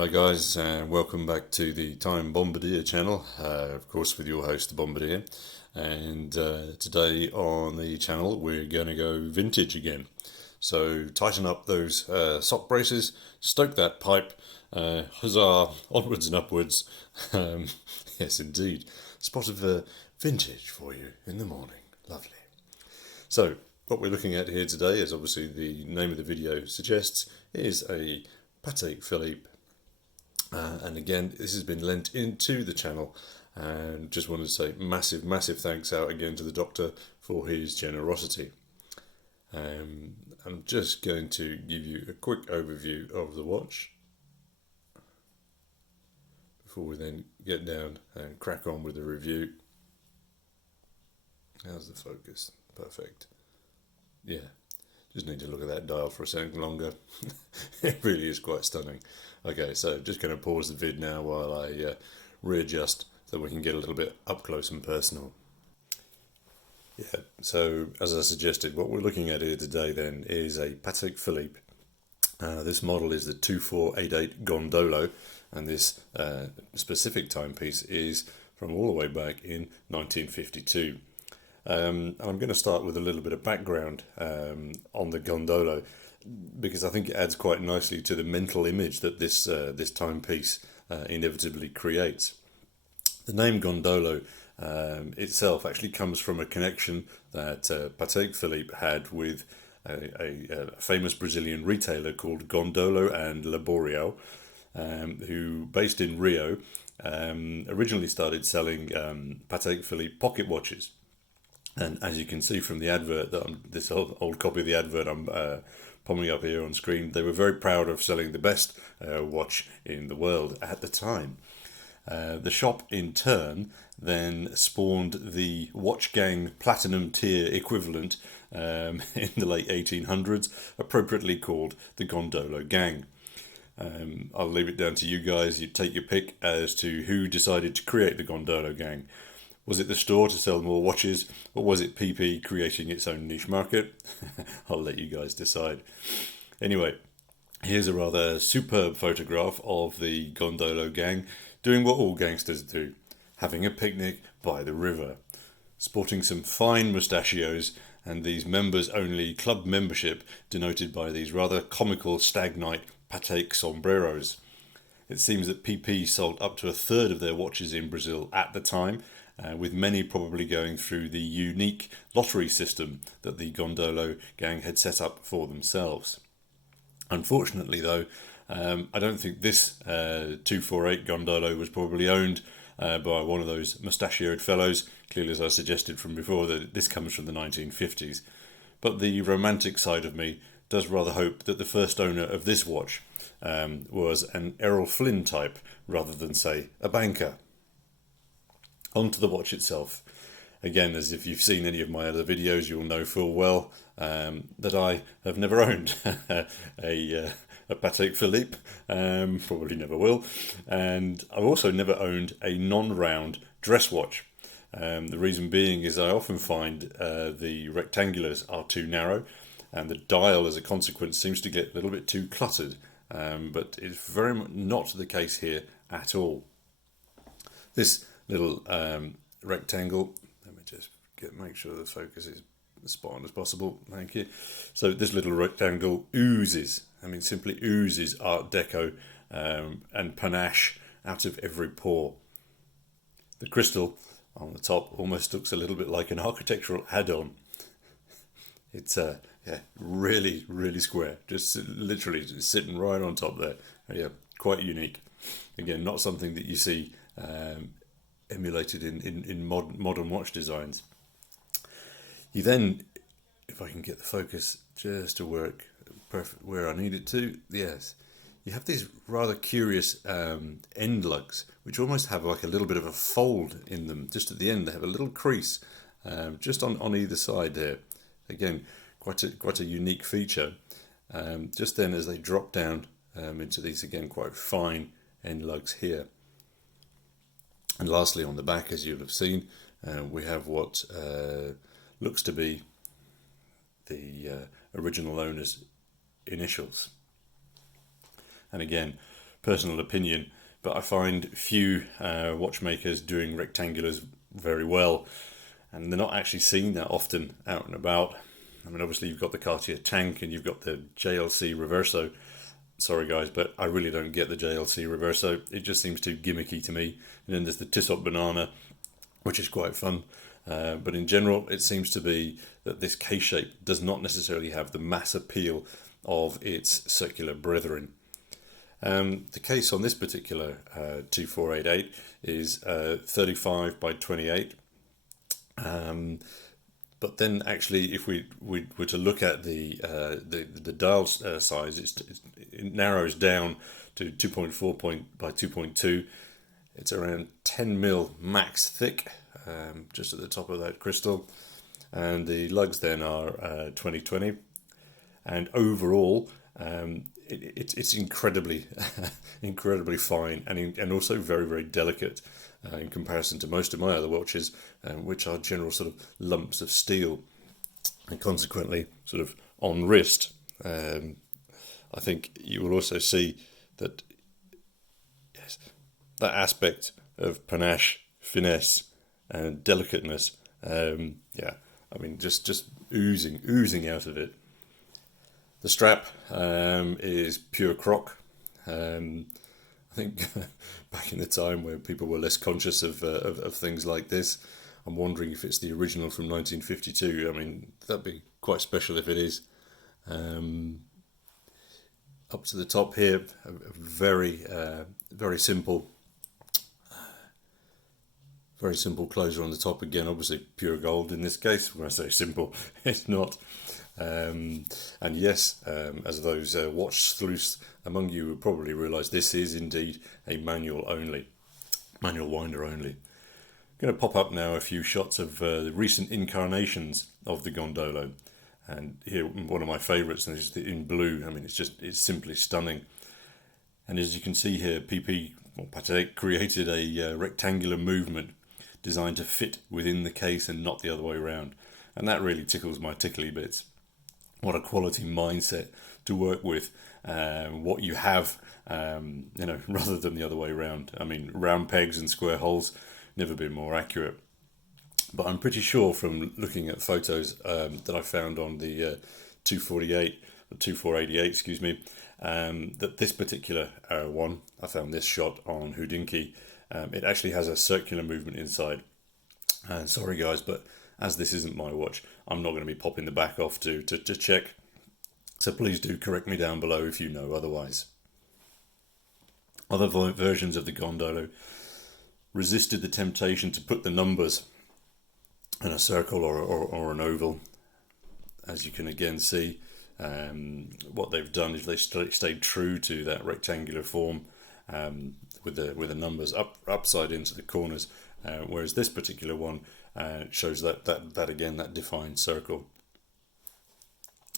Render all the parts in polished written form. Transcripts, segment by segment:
Hello guys, and welcome back to the Time Bombardier channel, of course with your host Bombardier. And today on the channel we're going to go vintage again. So tighten up those sock braces, stoke that pipe, huzzah, onwards and upwards. Yes indeed, spot of vintage for you in the morning, lovely. So what we're looking at here today, as obviously the name of the video suggests, is a Patek Philippe. And again, this has been lent into the channel, and just wanted to say massive thanks out again to the doctor for his generosity. I'm just going to give you a quick overview of the watch before we then get down and crack on with the review. How's the focus? Perfect. Yeah, just need to look at that dial for a second longer. It really is quite stunning. Okay, so just going to pause the vid now while I readjust so we can get a little bit up close and personal. Yeah, so as I suggested, what we're looking at here today then is a Patek Philippe. This model is the 2488 Gondolo, and this specific timepiece is from all the way back in 1952. I'm going to start with a little bit of background on the Gondolo, because I think it adds quite nicely to the mental image that this timepiece inevitably creates. The name Gondolo itself actually comes from a connection that Patek Philippe had with a famous Brazilian retailer called Gondolo and Laboreal, who, based in Rio, originally started selling Patek Philippe pocket watches. And as you can see from the advert, this old copy of the advert I'm popping up here on screen, they were very proud of selling the best watch in the world at the time. The shop in turn then spawned the Watch Gang Platinum Tier equivalent in the late 1800s, appropriately called the Gondolo Gang. I'll leave it down to you guys. You take your pick as to who decided to create the Gondolo Gang. Was it the store to sell more watches, or was it PP creating its own niche market? I'll let you guys decide. Anyway, here's a rather superb photograph of the Gondolo Gang doing what all gangsters do, having a picnic by the river, sporting some fine mustachios and these members-only club membership denoted by these rather comical stag night Patek sombreros. It seems that PP sold up to a third of their watches in Brazil at the time, with many probably going through the unique lottery system that the Gondolo Gang had set up for themselves. Unfortunately though, I don't think this 248 Gondolo was probably owned by one of those mustachioed fellows. Clearly, as I suggested from before, that this comes from the 1950s. But the romantic side of me does rather hope that the first owner of this watch was an Errol Flynn type rather than, say, a banker. On to the watch itself. Again, as if you've seen any of my other videos, you'll know full well that I have never owned a Patek Philippe, probably never will, and I've also never owned a non-round dress watch. The reason being is I often find the rectangulars are too narrow, and the dial as a consequence seems to get a little bit too cluttered, but it's very much not the case here at all. This little rectangle, let me just make sure the focus is as spot on as possible, thank you. So this little rectangle oozes, simply oozes Art Deco and panache out of every pore. The crystal on the top almost looks a little bit like an architectural add-on. It's really square, just literally just sitting right on top there. Yeah, quite unique. Again, not something that you see emulated in modern watch designs. You then, if I can get the focus just to work perfect where I need it to, yes, you have these rather curious end lugs, which almost have like a little bit of a fold in them. Just at the end, they have a little crease just on either side there. Again, quite a unique feature. Just then, as they drop down into these again quite fine end lugs here. And lastly, on the back, as you'll have seen, we have what looks to be the original owner's initials. And again, personal opinion, but I find few watchmakers doing rectangulars very well, and they're not actually seen that often out and about. I mean, obviously you've got the Cartier Tank and you've got the JLC Reverso. Sorry guys, but I really don't get the JLC Reverso. It just seems too gimmicky to me. And then there's the Tissot Banana, which is quite fun. But in general, it seems to be that this case shape does not necessarily have the mass appeal of its circular brethren. The case on this particular 2488 is 35 by 28. But then actually, if we were to look at the dial size, it narrows down to 2.4 by 2.2. It's around 10 mil max thick, just at the top of that crystal, and the lugs then are 2020. And overall, it's incredibly incredibly fine and also very, very delicate in comparison to most of my other watches, which are general sort of lumps of steel, and consequently sort of on wrist. I think you will also see that, yes, that aspect of panache, finesse, and delicateness. Yeah, I mean, just oozing out of it. The strap is pure croc. I think back in the time where people were less conscious of things like this, I'm wondering if it's the original from 1952. I mean, that'd be quite special if it is. Up to the top here, a very simple closure on the top. Again, obviously pure gold in this case. When I say simple, it's not. And yes, as those watch sleuths among you will probably realise, this is indeed a manual winder only. I'm going to pop up now a few shots of the recent incarnations of the Gondolo. And here, one of my favourites, and it's in blue. I mean, it's simply stunning. And as you can see here, Patek created a rectangular movement designed to fit within the case and not the other way around. And that really tickles my tickly bits. What a quality mindset to work with, what you have, rather than the other way around. I mean, round pegs and square holes, never been more accurate. But I'm pretty sure from looking at photos that I found on the 2488, that this particular one, I found this shot on Houdinki, it actually has a circular movement inside. And sorry guys, but as this isn't my watch, I'm not going to be popping the back off to check. So please do correct me down below if you know otherwise. Other versions of the Gondolo resisted the temptation to put the numbers in a circle or an oval. As you can again see, what they've done is they stayed true to that rectangular form, with the numbers upside into the corners, whereas this particular one shows that again, that defined circle.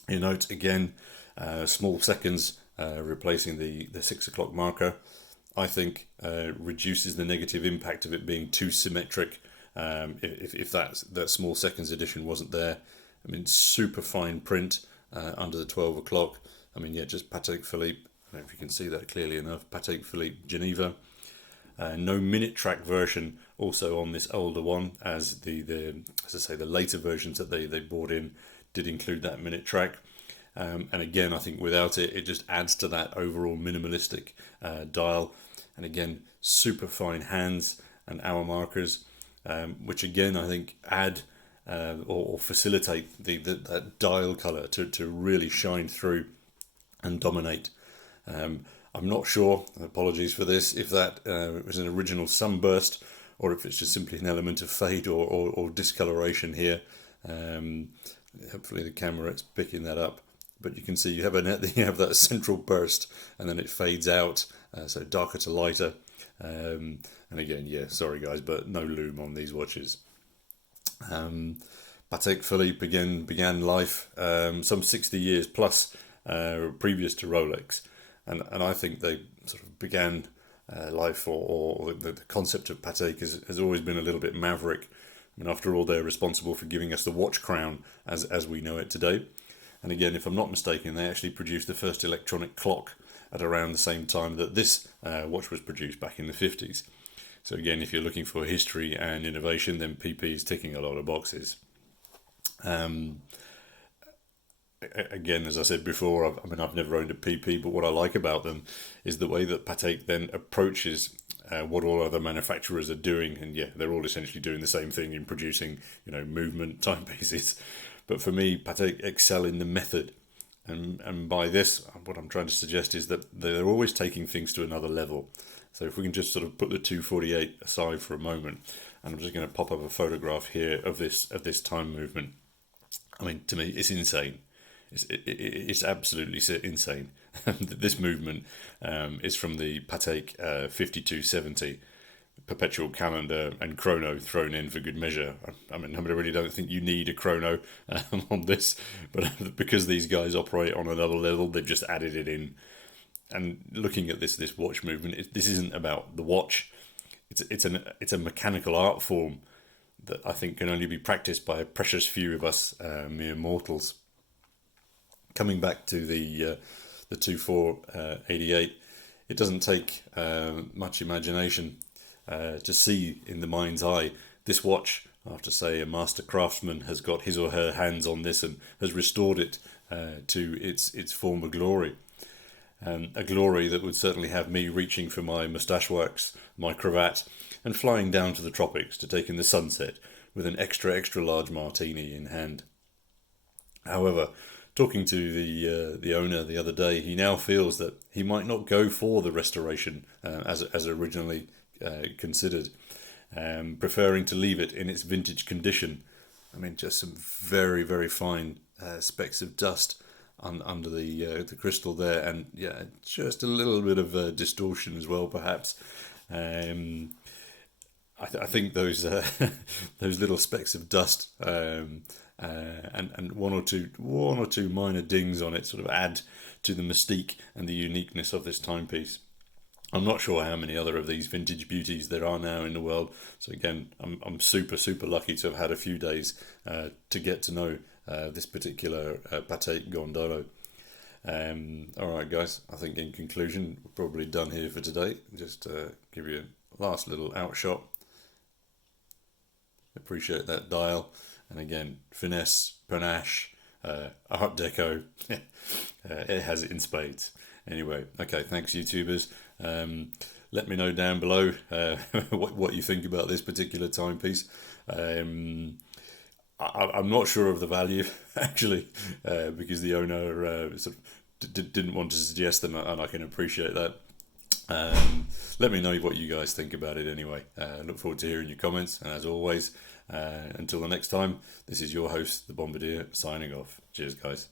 You note again, small seconds replacing the 6 o'clock marker. I think reduces the negative impact of it being too symmetric. If that small seconds edition wasn't there. I mean, super fine print under the 12 o'clock. I mean, yeah, just Patek Philippe. I don't know if you can see that clearly enough. Patek Philippe Geneva. No minute track version also on this older one, as the later versions that they brought in did include that minute track. And again, I think without it, it just adds to that overall minimalistic dial. And again, super fine hands and hour markers, which again I think add or facilitate that dial colour to really shine through and dominate. I'm not sure, apologies for this, if that was an original sunburst or if it's just simply an element of fade or discoloration here. Hopefully the camera is picking that up. But you can see you have that central burst and then it fades out, so darker to lighter. And again, yeah, sorry guys, but no lume on these watches. Patek Philippe again began life some 60 years plus previous to Rolex. And I think they sort of began life, or the concept of Patek has always been a little bit maverick. I mean, after all, they're responsible for giving us the watch crown as we know it today. And again, if I'm not mistaken, they actually produced the first electronic clock at around the same time that this watch was produced back in the 50s. So again, if you're looking for history and innovation, then PP is ticking a lot of boxes. Again, as I said before, I've never owned a PP, but what I like about them is the way that Patek then approaches what all other manufacturers are doing. And yeah, they're all essentially doing the same thing in producing, movement timepieces. But for me, Patek excel in the method. And by this, what I'm trying to suggest is that they're always taking things to another level. So if we can just sort of put the 248 aside for a moment, and I'm just going to pop up a photograph here of this time movement. I mean, to me, it's insane. It's absolutely insane. This movement is from the Patek 5270, perpetual calendar and chrono thrown in for good measure. I really don't think you need a chrono on this, but because these guys operate on another level, they've just added it in. And looking at this watch movement, this isn't about the watch. It's a mechanical art form that I think can only be practiced by a precious few of us mere mortals. Coming back to the 2488, it doesn't take much imagination to see in the mind's eye this watch, after say a master craftsman has got his or her hands on this and has restored it to its former glory. A glory that would certainly have me reaching for my moustache wax, my cravat, and flying down to the tropics to take in the sunset with an extra large martini in hand. However, talking to the owner the other day, he now feels that he might not go for the restoration as originally considered, preferring to leave it in its vintage condition. Just some very, very fine specks of dust under the crystal there, and yeah, just a little bit of distortion as well, perhaps. I think those those little specks of dust and one or two minor dings on it sort of add to the mystique and the uniqueness of this timepiece. I'm not sure how many other of these vintage beauties there are now in the world. So again, I'm super lucky to have had a few days to get to know this particular Patek Gondolo. Alright guys, I think in conclusion, we're probably done here for today. Just give you a last little outshot. Appreciate that dial. And again, finesse, panache, art deco, it has it in spades. Anyway, okay, thanks YouTubers. Let me know down below what you think about this particular timepiece. I'm not sure of the value, actually, because the owner sort of didn't want to suggest them, and I can appreciate that. Let me know what you guys think about it anyway. Look forward to hearing your comments, and as always, until the next time, this is your host, the Bombardier, signing off. Cheers, guys.